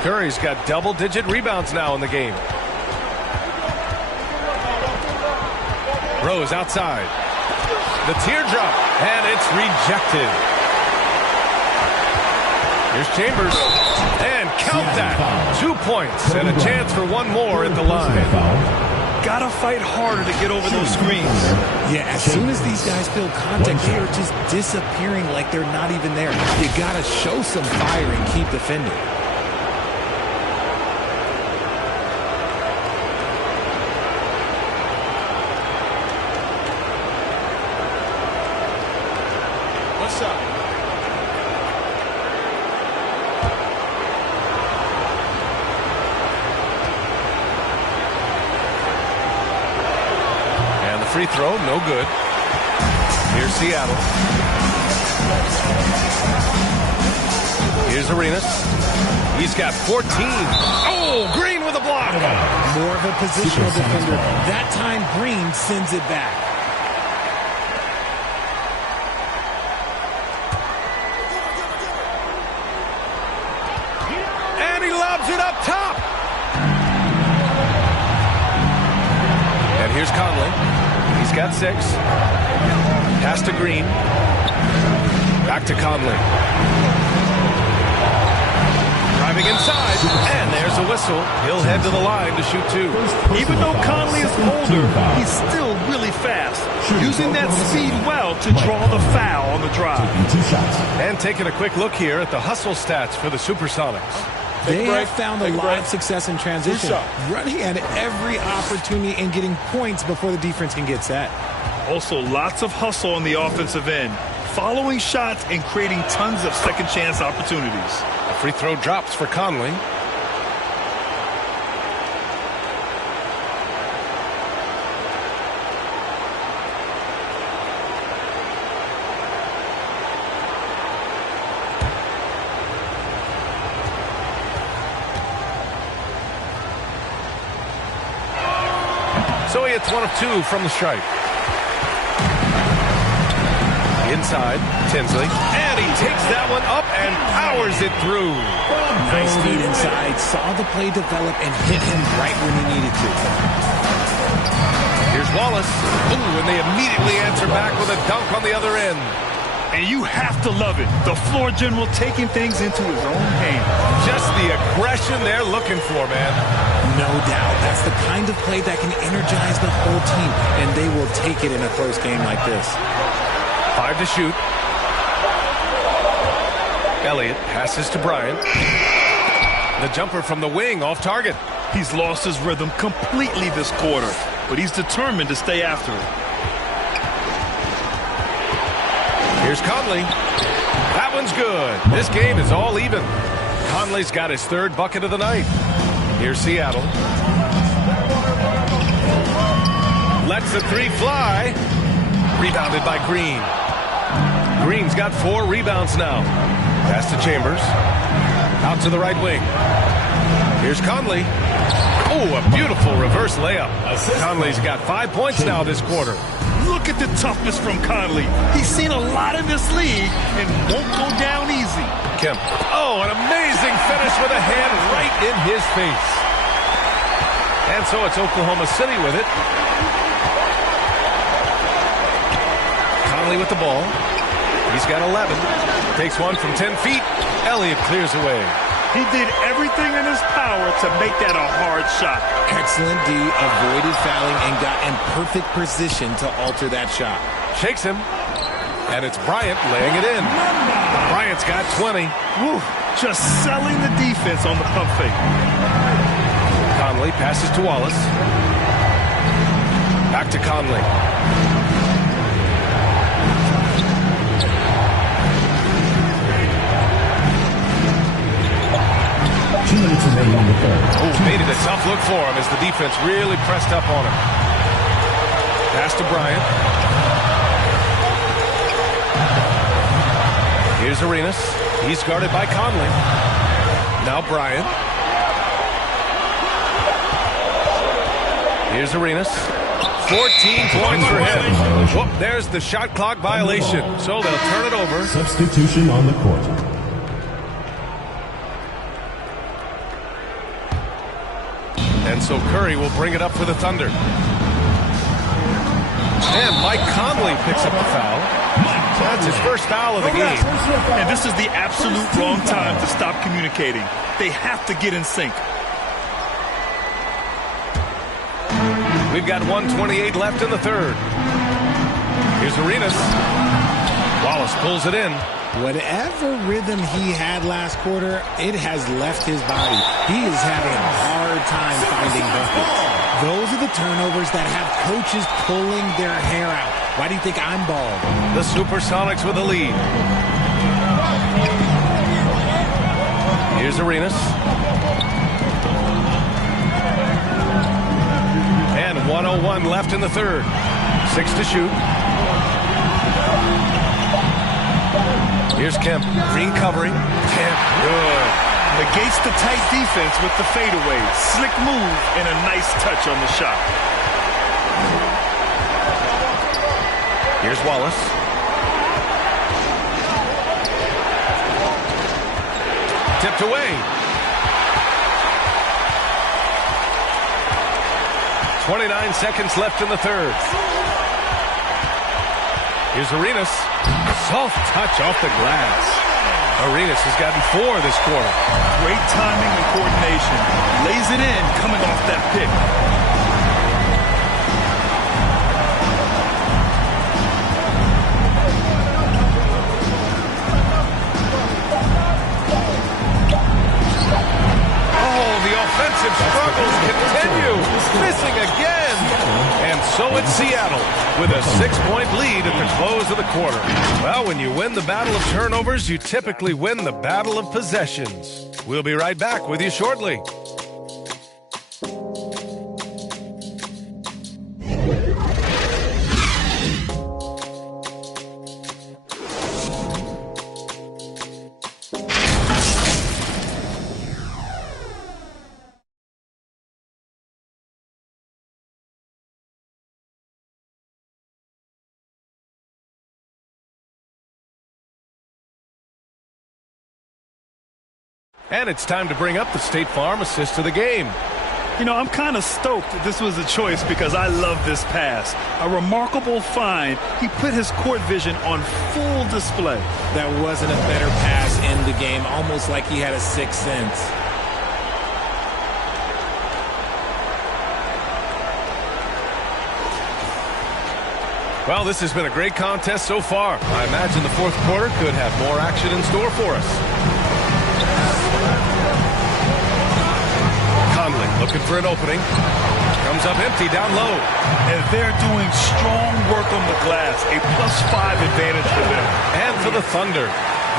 Curry's got double-digit rebounds now in the game. Rose outside. The teardrop, and it's rejected. Here's Chambers, and count that. 2 points and a chance for one more at the line. Gotta fight harder to get over those screens. Yeah, as soon as these guys feel contact, they are just disappearing like they're not even there. You gotta show some fire and keep defending. What's up? And the free throw, no good. Here's Seattle. Here's Arenas. He's got 14. Oh, Green with a block. More of a positional defender. That time, Green sends it back. And he lobs it up top. And here's Conley. He's got 6. Pass to Green. Back to Conley. driving inside, and there's a whistle. He'll head to the line to shoot two. Even though Conley is older, he's still really fast, using that speed well to draw the foul on the drive. And taking a quick look here at the hustle stats for the Supersonics. They have found a lot of success in transition, running at every opportunity and getting points before the defense can get set. Also, lots of hustle on the offensive end, following shots and creating tons of second chance opportunities. A free throw drops for Conley. So he hits one of two from the stripe. Inside, Tinsley. And he takes that one up and powers it through. Nice feed inside. Saw the play develop and hit him right when he needed to. Here's Wallace. Ooh, and they immediately answer back with a dunk on the other end. And you have to love it. The floor general taking things into his own hands. Just the aggression they're looking for, man. No doubt. That's the kind of play that can energize the whole team, and they will take it in a close game like this. 5 to shoot. Elliott passes to Bryant. The jumper from the wing off target. He's lost his rhythm completely this quarter, but he's determined to stay after it. Here's Conley. That one's good. This game is all even. Conley's got his third bucket of the night. Here's Seattle. Lets the three fly. Rebounded by Green. Green's got 4 rebounds now. Pass to Chambers. Out to the right wing. Here's Conley. Oh, a beautiful reverse layup. Conley's got 5 points now this quarter. Look at the toughness from Conley. He's seen a lot in this league and won't go down easy. Kemp. Oh, an amazing finish with a hand right in his face. And so it's Oklahoma City with it. Conley with the ball. He's got 11. Takes one from 10 feet. Elliott clears away. He did everything in his power to make that a hard shot. Excellent D, avoided fouling and got in perfect position to alter that shot. Shakes him. And it's Bryant laying it in. Bryant's got 20. Woo, just selling the defense on the pump fake. Conley passes to Wallace. Back to Conley. Made it a tough look for him as the defense really pressed up on him. Pass to Bryant. Here's Arenas. He's guarded by Conley. Now Bryant. Here's Arenas. 14 points for him. Whoop, there's the shot clock violation. So they'll turn it over. Substitution on the court. And so Curry will bring it up for the Thunder. And Mike Conley picks up the foul. That's his first foul of the game. And this is the absolute wrong time to stop communicating. They have to get in sync. We've got 1:28 left in the third. Here's Arenas. Wallace pulls it in. Whatever rhythm he had last quarter, it has left his body. He is having a hard time finding buckets. Those are the turnovers that have coaches pulling their hair out. Why do you think I'm bald? The Supersonics with the lead. Here's Arenas. And 1:01 left in the third. 6 to shoot. Here's Kemp. Green covering. Kemp. Good. Negates the tight defense with the fadeaway. Slick move and a nice touch on the shot. Here's Wallace. Tipped away. 29 seconds left in the third. Here's Arenas. Soft touch off the glass. Arenas has gotten 4 this quarter. Great timing and coordination. Lays it in coming off that pick. Offensive struggles continue. Missing again. And so it's Seattle with a 6-point lead at the close of the quarter. Well, when you win the battle of turnovers, you typically win the battle of possessions. We'll be right back with you shortly. And it's time to bring up the State Farm assist of the game. You know, I'm kind of stoked that this was a choice because I love this pass. A remarkable find. He put his court vision on full display. That wasn't a better pass in the game, almost like he had a sixth sense. Well, this has been a great contest so far. I imagine the fourth quarter could have more action in store for us. Conley looking for an opening. Comes up empty down low. And they're doing strong work on the glass. A +5 advantage for them. And for the Thunder.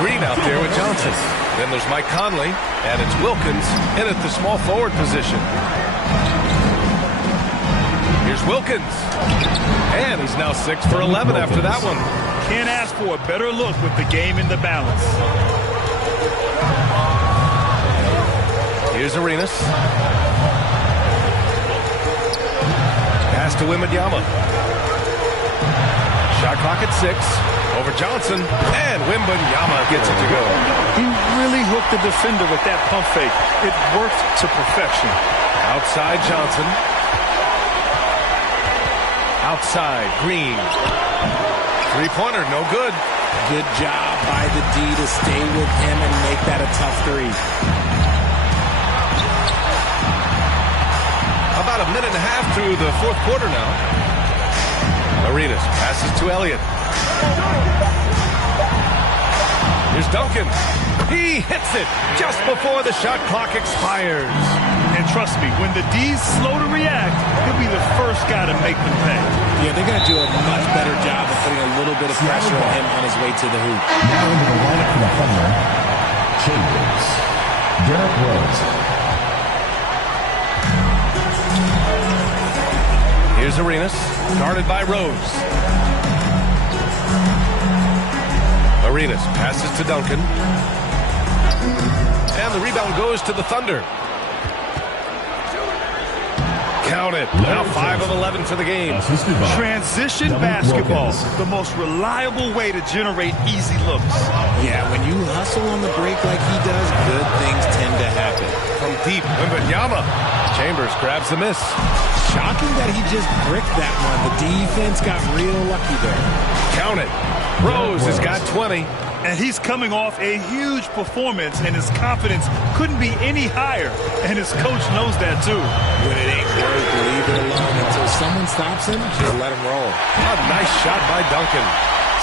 Green out there with Johnson. Then there's Mike Conley. And it's Wilkins in at the small forward position. Here's Wilkins. And he's now 6 for 11 after that one. Can't ask for a better look with the game in the balance. Here's Arenas. Pass to Wembanyama. Shot clock at 6. Over Johnson. And Wembanyama gets it to go. He really hooked the defender with that pump fake. It worked to perfection. Outside Johnson. Outside Green. Three-pointer, no good. Good job by the D to stay with him and make that a tough three. About a minute and a half through the fourth quarter now. Arenas passes to Elliott. Here's Duncan. He hits it just before the shot clock expires. And trust me, when the D's slow to react, he'll be the first guy to make them pay. Yeah, they're going to do a much better job of putting a little bit of pressure on him on his way to the hoop. Now into the lineup for the Thunder, Chambers, Derrick Rose. Here's Arenas, guarded by Rose. Arenas passes to Duncan. And the rebound goes to the Thunder. Count it. Now 5 of 11 for the game. Transition basketball, the most reliable way to generate easy looks. Yeah, when you hustle on the break like he does, good things tend to happen. From deep, Wembanyama. Chambers grabs the miss. Shocking that he just bricked that one. The defense got real lucky there. Count it. Rose has got 20. And he's coming off a huge performance, and his confidence couldn't be any higher. And his coach knows that, too. When it ain't work, leave it alone. Until someone stops him, just let him roll. A nice shot by Duncan.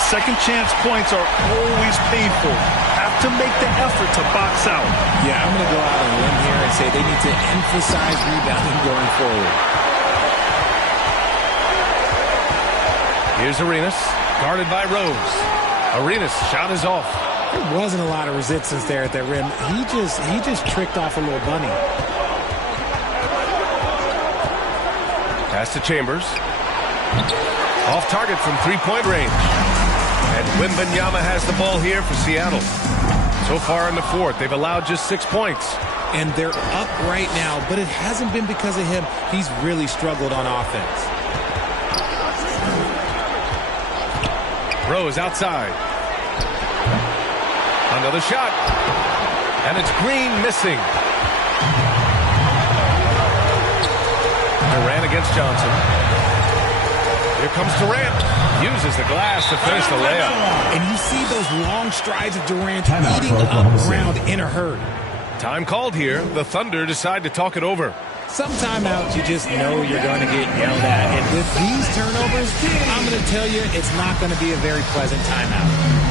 Second chance points are always painful. Have to make the effort to box out. Yeah, I'm going to go out on a limb here and say they need to emphasize rebounding going forward. Here's Arenas, guarded by Rose. Arenas' shot is off. There wasn't a lot of resistance there at that rim. He just tricked off a little bunny. Pass to Chambers. Off target from three-point range. And Wembanyama has the ball here for Seattle. So far in the fourth, they've allowed just 6 points. And they're up right now, but it hasn't been because of him. He's really struggled on offense. Rose outside. Another shot. And it's Green missing. Durant against Johnson. Here comes Durant. Uses the glass to finish the layup. And you see those long strides of Durant Timeout eating for up Oklahoma City. ground in a hurry. Time called here. The Thunder decide to talk it over. Some timeouts, you just know you're going to get yelled at. And with these turnovers, I'm going to tell you, it's not going to be a very pleasant timeout.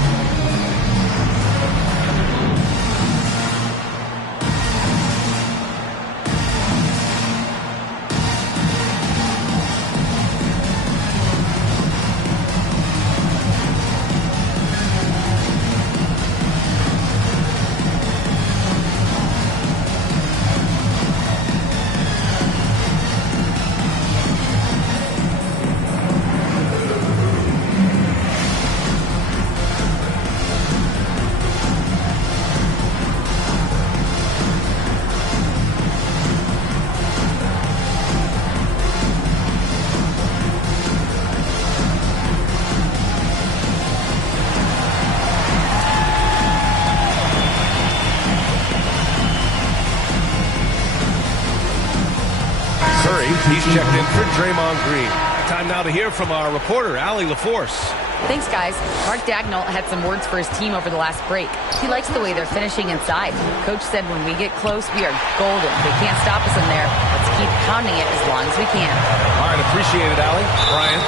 He's checked in for Draymond Green. Time now to hear from our reporter, Allie LaForce. Thanks, guys. Mark Dagnall had some words for his team over the last break. He likes the way they're finishing inside. Coach said when we get close, we are golden. They can't stop us in there. Let's keep pounding it as long as we can. All right, appreciate it, Allie. Brian.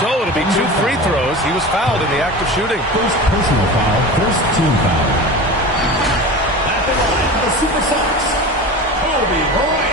So it'll be 2 free throws. He was fouled in the act of shooting. First personal foul, first team foul. At the line, the Super Sox, Kobe Bryant.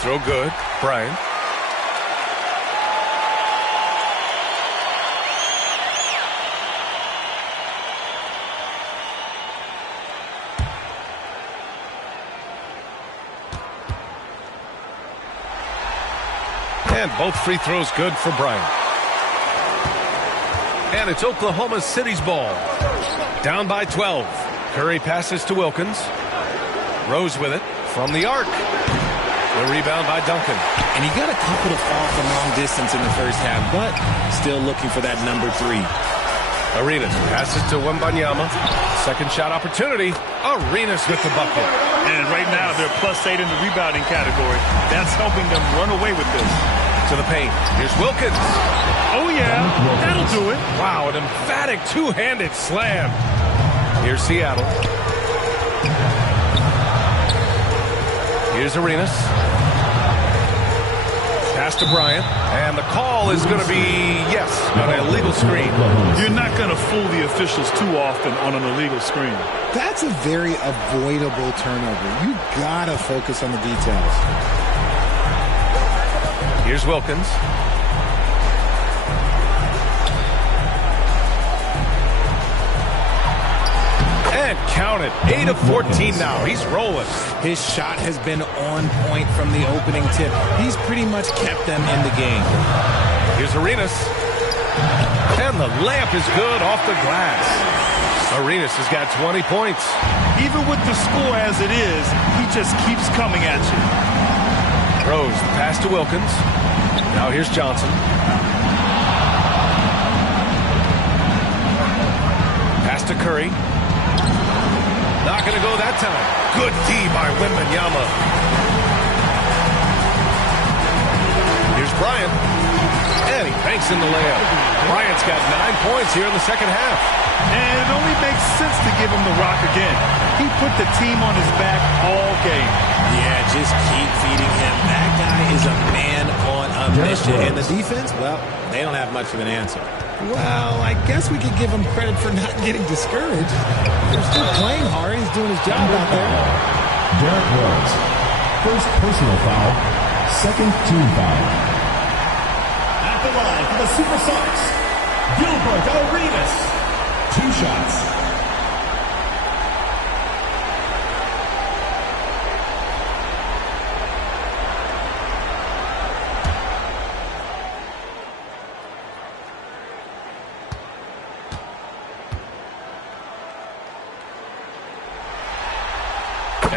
Throw good. Brian. And both free throws good for Brian. And it's Oklahoma City's ball. Down by 12. Curry passes to Wilkins. Rose with it from the arc. The rebound by Duncan. And he got a couple to fall from long distance in the first half, but still looking for that number 3. Arenas passes to Wembanyama. Second shot opportunity. Arenas with the bucket. And right now they're +8 in the rebounding category. That's helping them run away with this. To the paint. Here's Wilkins. Oh, yeah. That'll do it. Wow, an emphatic two-handed slam. Here's Seattle. Here's Arenas. Pass to Bryant. And the call is going to be, yes, an illegal screen. You're not going to fool the officials too often on an illegal screen. That's a very avoidable turnover. You got to focus on the details. Here's Wilkins. And count it. 8 of 14 now. He's rolling. His shot has been on point from the opening tip. He's pretty much kept them in the game. Here's Arenas. And the layup is good off the glass. Arenas has got 20 points. Even with the score as it is, he just keeps coming at you. Rose, the pass to Wilkins. Now here's Johnson. Pass to Curry. Not going to go that time. Good D by Wembanyama. Here's Bryant. And he banks in the layup. Bryant's got 9 points here in the second half. And it only makes sense to give him the rock again. He put the team on his back all game. Yeah, just keep feeding him. That guy is a man on a mission. And the defense, well, they don't have much of an answer. Well, I guess we could give him credit for not getting discouraged. They're still playing hard. He's doing his job out there. Derrick Rose. First personal foul, second team foul. At the line for the Super Sox, Gilbert Arenas. 2 shots.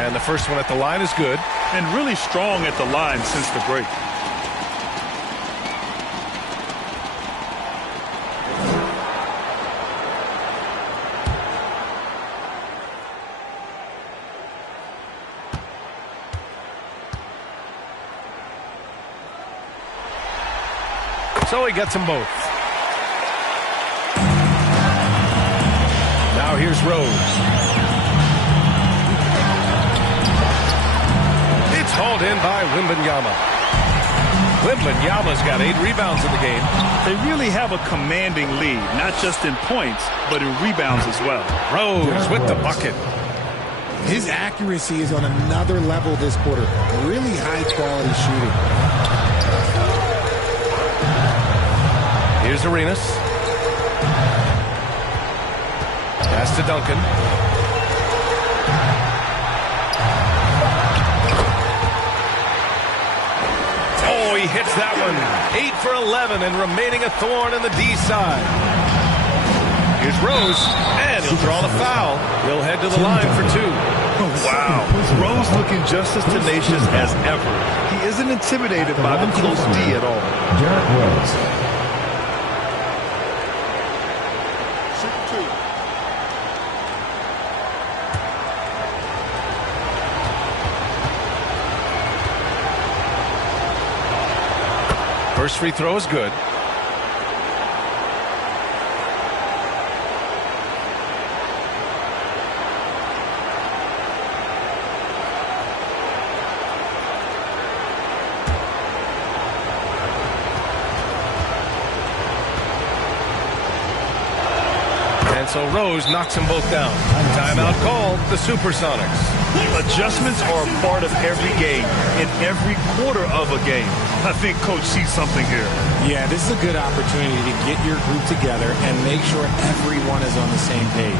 And the first one at the line is good. And really strong at the line since the break. So he gets them both. Now here's Rose. It's hauled in by Wembanyama. Wembanyama's got 8 rebounds in the game. They really have a commanding lead, not just in points, but in rebounds as well. Rose with the bucket. His accuracy is on another level this quarter. Really high-quality shooting. Here's Arenas. Pass to Duncan. Oh, he hits that one. 8 for 11 and remaining a thorn in the D side. Here's Rose, and he'll draw the foul. He'll head to the line for 2. Wow. Rose looking just as tenacious as ever. He isn't intimidated by the close D at all. Derrick Rose. First free throw is good. And so Rose knocks them both down. Timeout called, the Supersonics. Adjustments are a part of every game, in every quarter of a game. I think Coach sees something here. Yeah, this is a good opportunity to get your group together and make sure everyone is on the same page.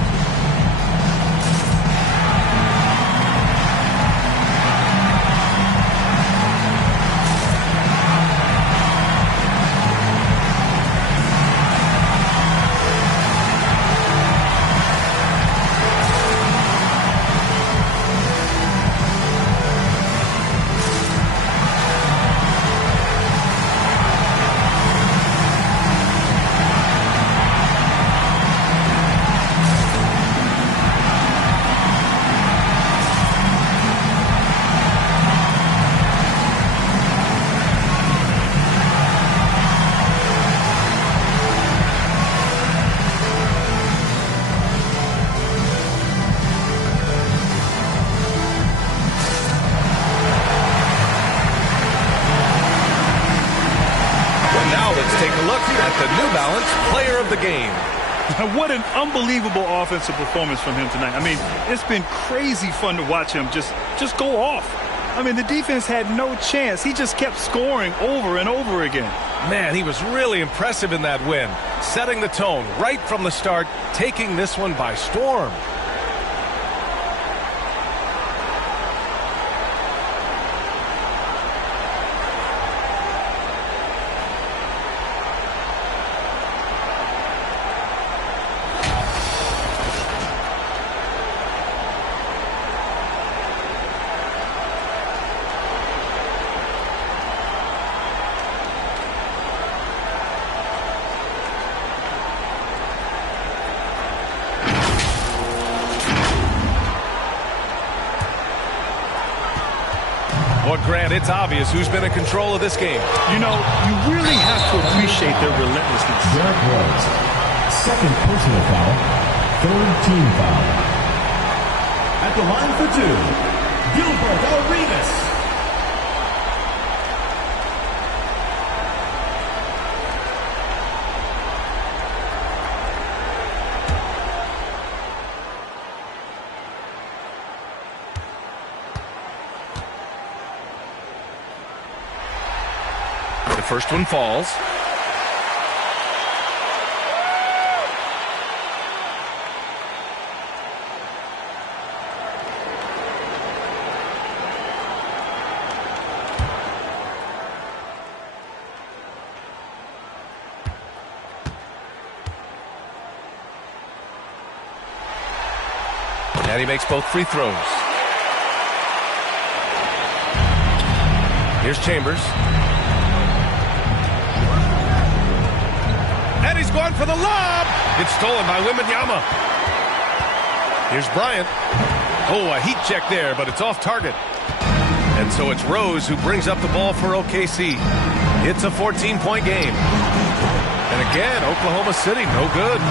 The game. What an unbelievable offensive performance from him tonight. I mean, it's been crazy fun to watch him just go off. I mean, the defense had no chance. He just kept scoring over and over again. Man, he was really impressive in that win, setting the tone right from the start, taking this one by storm. Well, Grant, it's obvious who's been in control of this game. You know, you really have to appreciate their relentlessness. Derrick Rose. Second personal foul. Third team foul. At the line for 2, Gilbert Arenas. The first one falls. And he makes both free throws. Here's Chambers. And he's going for the lob. It's stolen by Wembanyama. Here's Bryant. Oh, a heat check there, but it's off target. And so it's Rose who brings up the ball for OKC. It's a 14-point game. And again, Oklahoma City, no good.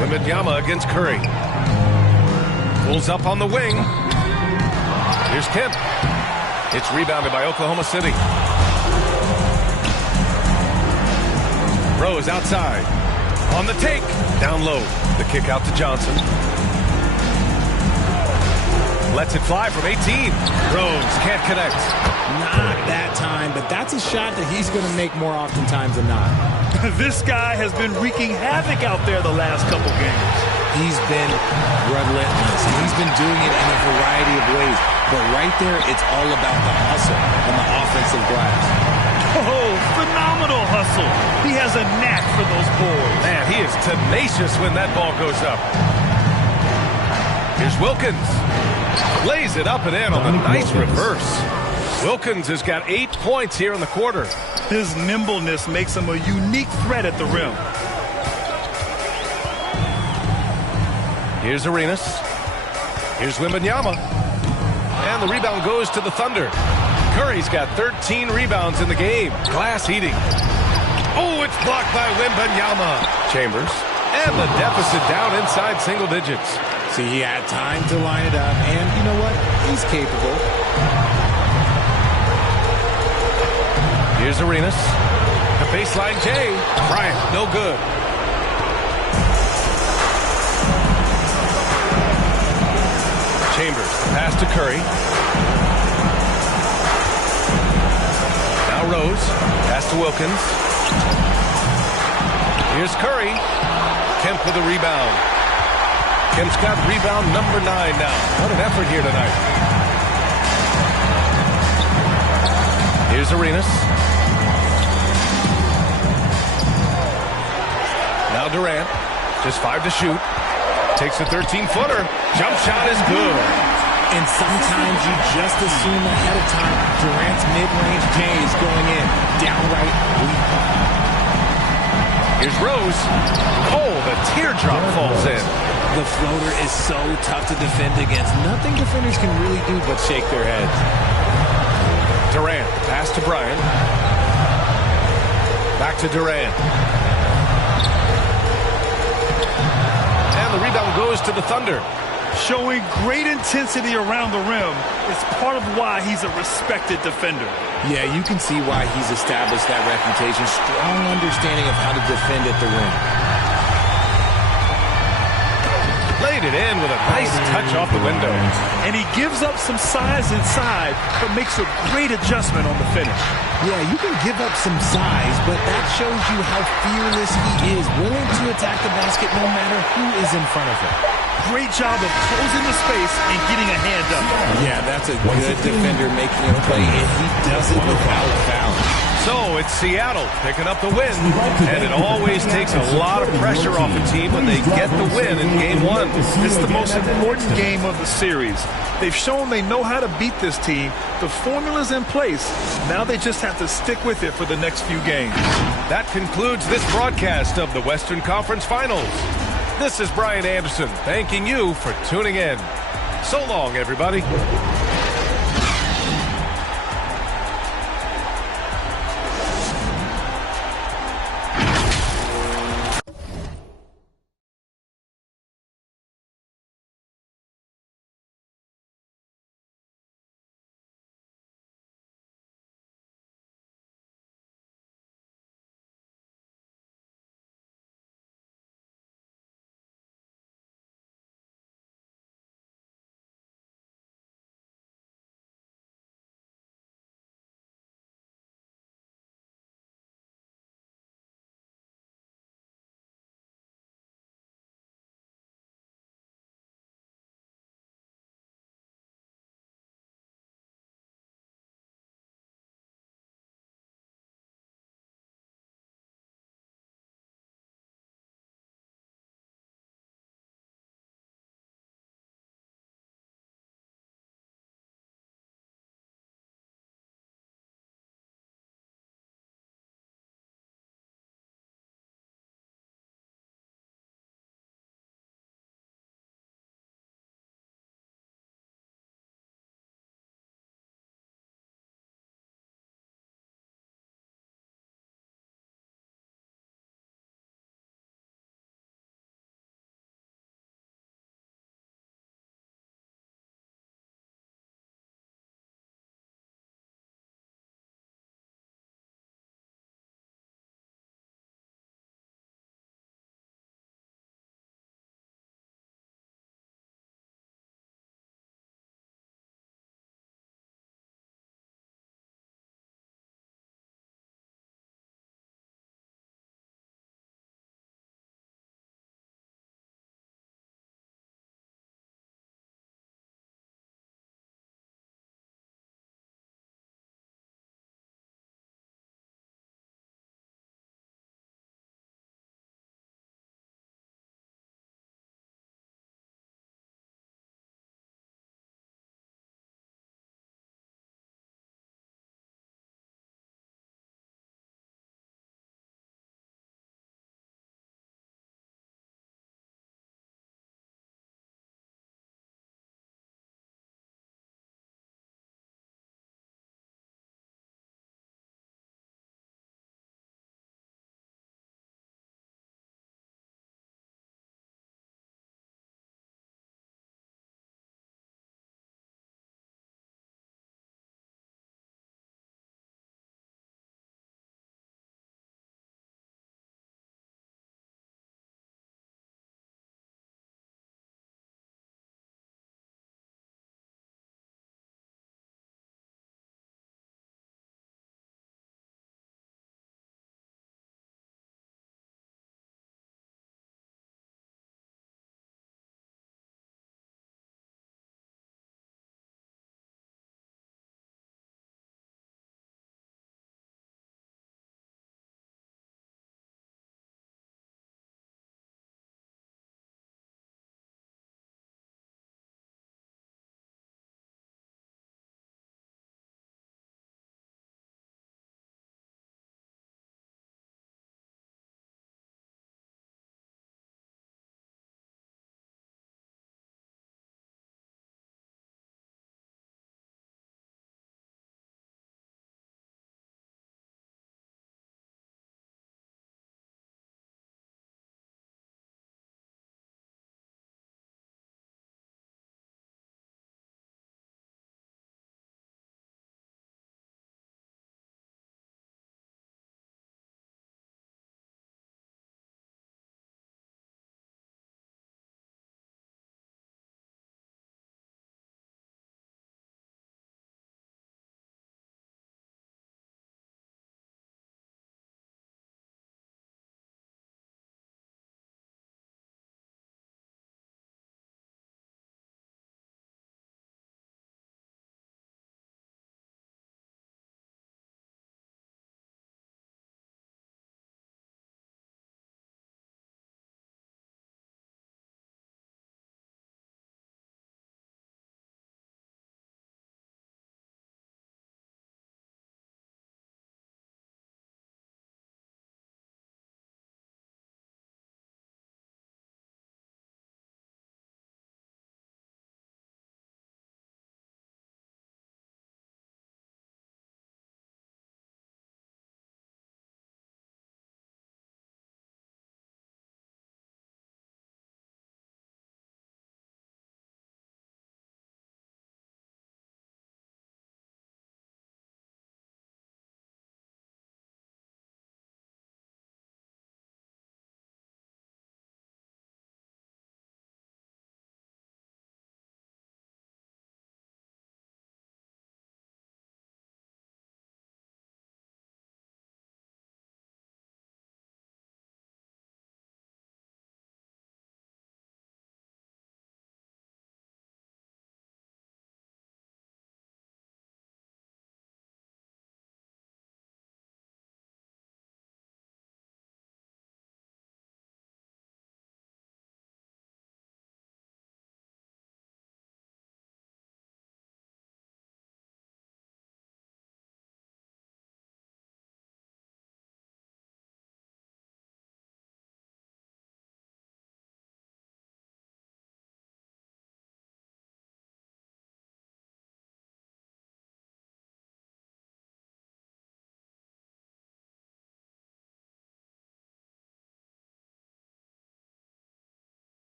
Wembanyama against Curry. Pulls up on the wing. Here's Kemp. It's rebounded by Oklahoma City. Rose outside. On the take. Down low. The kick out to Johnson. Lets it fly from 18. Rose can't connect. Not that time, but that's a shot that he's going to make more oftentimes than not. This guy has been wreaking havoc out there the last couple games. He's been relentless, and he's been doing it in a variety of ways. But right there, it's all about the hustle on the offensive glass. Oh, phenomenal hustle. He has a knack for those boards. Man, he is tenacious when that ball goes up. Here's Wilkins. Lays it up and in on the nice reverse. Wilkins has got 8 points here in the quarter. His nimbleness makes him a unique threat at the rim. Here's Arenas. Here's Wembanyama. And the rebound goes to the Thunder. Curry's got 13 rebounds in the game. Glass heating. Oh, it's blocked by Wembanyama. Chambers. And the deficit down inside single digits. See, he had time to line it up, and you know what? He's capable. Here's Arenas. The baseline J. Bryant, no good. Chambers, pass to Curry. Now Rose, pass to Wilkins. Here's Curry. Kemp with a rebound. Kemp's got rebound number 9 now. What an effort here tonight. Here's Arenas. Now Durant. Just 5 to shoot. Takes a 13-footer. Jump shot is good. And sometimes you just assume ahead of time Durant's mid-range J is going in. Downright weak. Here's Rose. Oh, the teardrop falls in. The floater is so tough to defend against. Nothing defenders can really do but shake their heads. Durant, pass to Bryant. Back to Durant. And the rebound goes to the Thunder. Showing great intensity around the rim is part of why he's a respected defender. Yeah, you can see why he's established that reputation. Strong understanding of how to defend at the rim. Laid it in with a nice touch off the window. And he gives up some size inside, but makes a great adjustment on the finish. Yeah, you can give up some size, but that shows you how fearless he is, willing to attack the basket no matter who is in front of him. Great job of closing the space and getting a hand up. Yeah, that's a good defender making a play, and he does it without fouling. So it's Seattle picking up the win, and it always takes a lot of pressure off a team when they get the win in Game 1. It's the most important game of the series. They've shown they know how to beat this team. The formula's in place. Now they just have to stick with it for the next few games. That concludes this broadcast of the Western Conference Finals. This is Brian Anderson thanking you for tuning in. So long, everybody.